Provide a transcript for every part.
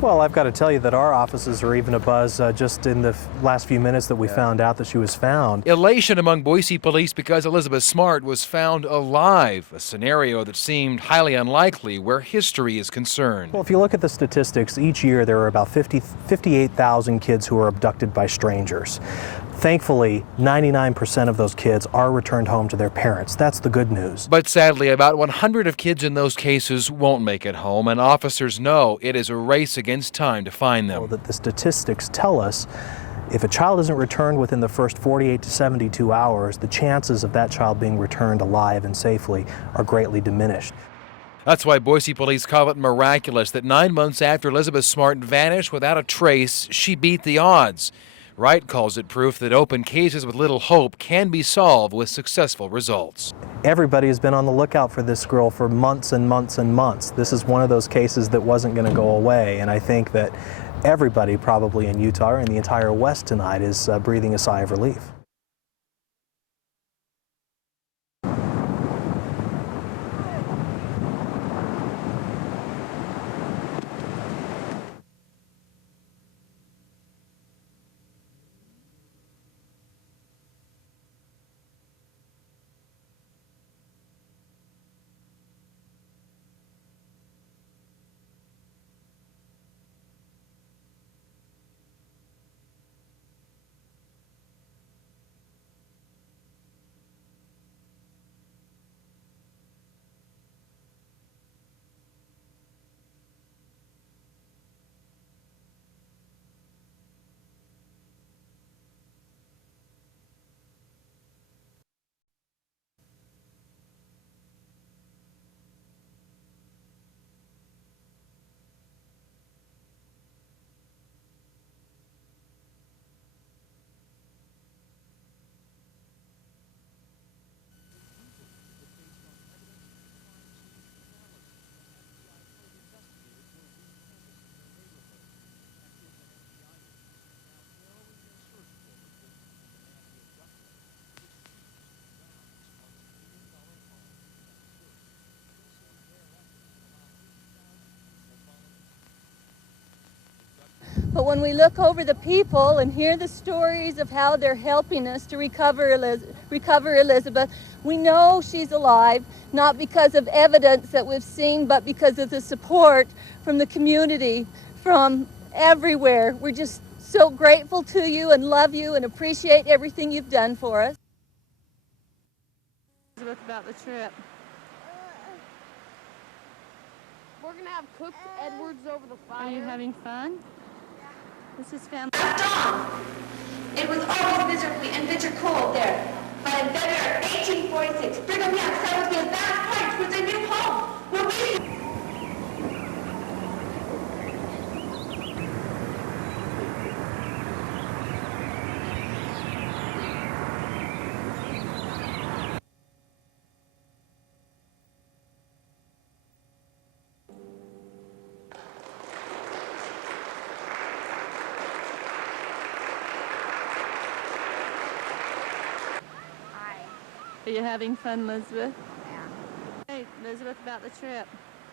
Well, I've got to tell you that our offices are even abuzz just in the last few minutes that we found out that she was found. Elation among Boise police because Elizabeth Smart was found alive, a scenario that seemed highly unlikely where history is concerned. Well, if you look at the statistics, each year there are about 58,000 kids who are abducted by strangers. Thankfully, 99% of those kids are returned home to their parents. That's the good news. But sadly, about 100 of kids in those cases won't make it home, and officers know it is a race against time to find them. Well, that the statistics tell us if a child isn't returned within the first 48 to 72 hours, the chances of that child being returned alive and safely are greatly diminished. That's why Boise police call it miraculous that 9 months after Elizabeth Smart vanished without a trace, she beat the odds. Wright calls it proof that open cases with little hope can be solved with successful results. Everybody has been on the lookout for this girl for months and months and months. This is one of those cases that wasn't going to go away, and I think that everybody probably in Utah and the entire West tonight is breathing a sigh of relief. But when we look over the people and hear the stories of how they're helping us to recover Elizabeth, we know she's alive, not because of evidence that we've seen, but because of the support from the community, from everywhere. We're just so grateful to you and love you and appreciate everything you've done for us. Elizabeth, about the trip. We're going to have cooked Edwards over the fire. Are you having fun? This is family. Dawn. It was always miserably and bitter cold there. But in February 1846, Brigham Young settled the vast heights with a new home. Where we... Are you having fun, Elizabeth? Yeah. Hey, Elizabeth, about the trip.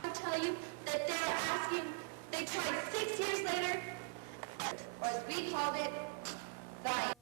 I'll tell you that they're asking, they tried 6 years later, or as we called it, dying.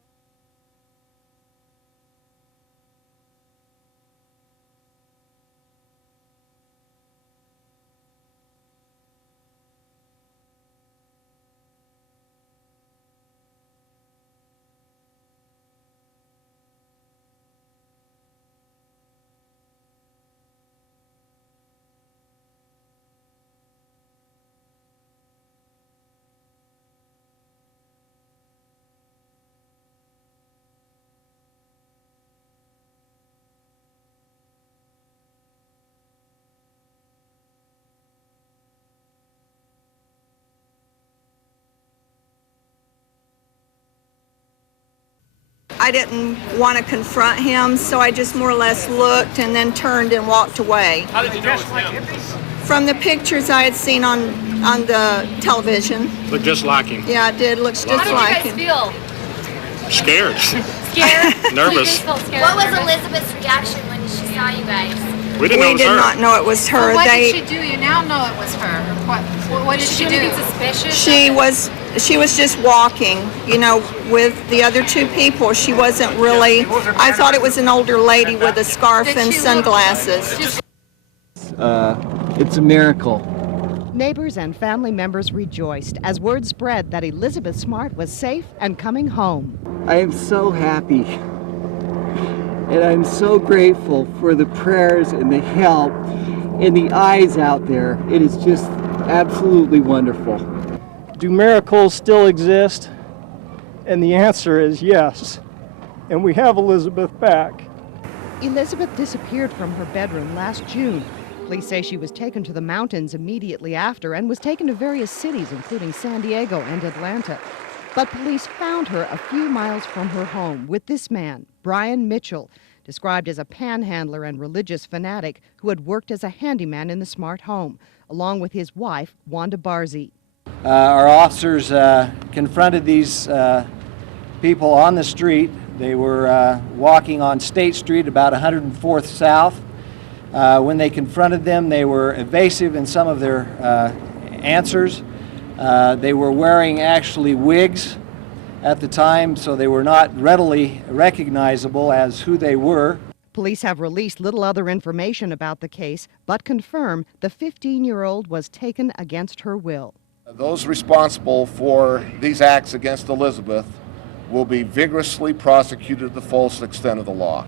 I didn't want to confront him, so I just more or less looked and then turned and walked away. How did you know it was him? From the pictures I had seen on the television. Looked just like him. Yeah, it did. Looks just like him. How did you guys feel? Scared. Scared? Nervous. You guys felt scared? What was Elizabeth's reaction when she saw you guys? We didn't know it was did her. not know it was her. What did she do? You now know it was her. What did she do? Anything suspicious? She was just walking, you know, with the other two people. She wasn't really. I thought it was an older lady with a scarf and sunglasses. It's a miracle. Neighbors and family members rejoiced as word spread that Elizabeth Smart was safe and coming home. I am so happy, and I'm so grateful for the prayers and the help and the eyes out there. It is just absolutely wonderful. Do miracles still exist? And the answer is yes. And we have Elizabeth back. Elizabeth disappeared from her bedroom last June. Police say she was taken to the mountains immediately after and was taken to various cities, including San Diego and Atlanta. But police found her a few miles from her home with this man, Brian Mitchell, described as a panhandler and religious fanatic who had worked as a handyman in the Smart home, along with his wife, Wanda Barzy. Our officers confronted these people on the street. They were walking on State Street, about 104th South. When they confronted them, they were evasive in some of their answers. They were wearing actually wigs at the time, so they were not readily recognizable as who they were. Police have released little other information about the case, but confirm the 15-year-old was taken against her will. Those responsible for these acts against Elizabeth will be vigorously prosecuted to the fullest extent of the law.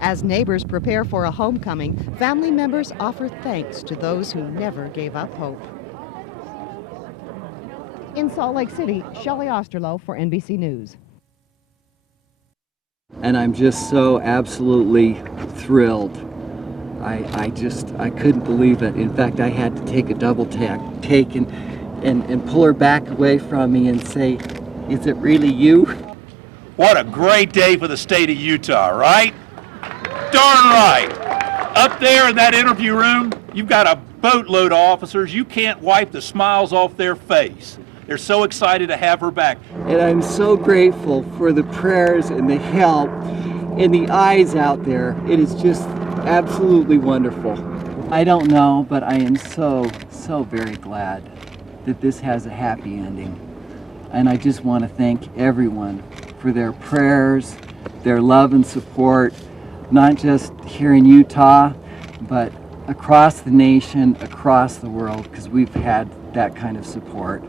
As neighbors prepare for a homecoming, family members offer thanks to those who never gave up hope. In Salt Lake City, Shelley Osterloh for NBC News. And I'm just so absolutely thrilled. I couldn't believe it. In fact, I had to take a double take and pull her back away from me and say, "Is it really you?" What a great day for the state of Utah, right? Darn right. Up there in that interview room, you've got a boatload of officers. You can't wipe the smiles off their face. They're so excited to have her back. And I'm so grateful for the prayers and the help and the eyes out there. It is just absolutely wonderful. I don't know, but I am so very glad that this has a happy ending. And I just want to thank everyone for their prayers, their love and support, not just here in Utah, but across the nation, across the world, because we've had that kind of support.